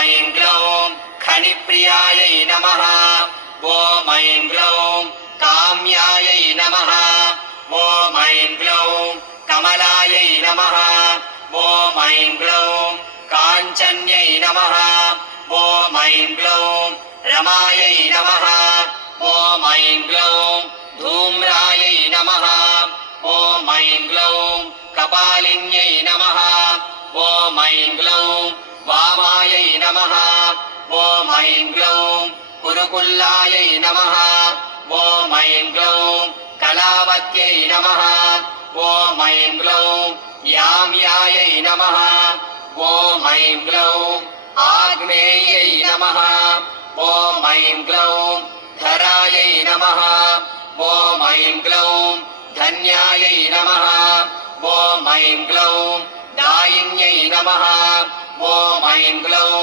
ऐं ग्लौं खनिप्रियायै नमः ॐ ऐं ग्लौं काम्यायै नमः ॐ ऐं ग्लौं कमलायै नमः ॐ ऐं ग्लौं काञ्चन्यै नमः ॐ ऐं ग्लौं रमायै नमः ॐ ऐं ग्लौं धूम्रायै नमः ॐ ऐं ग्लौं कपालिन्यै नमः ॐ ऐं ग्लौं वामायै नमः ॐ ऐं ग्लौं कुरुकुल्लायै नमः ॐ ऐं ग्लौं कलावत्यै नमः ॐ ऐं ग्लौं याम्यायै नमः ॐ ऐं ग्लौं आग्नेयै नमः ॐ ऐं ग्लौं धरायै नमः ॐ ऐं ग्लौं धन्यायै नमः ॐ ऐं ग्लौं दायिन्यै नमः ॐ ऐं ग्लौं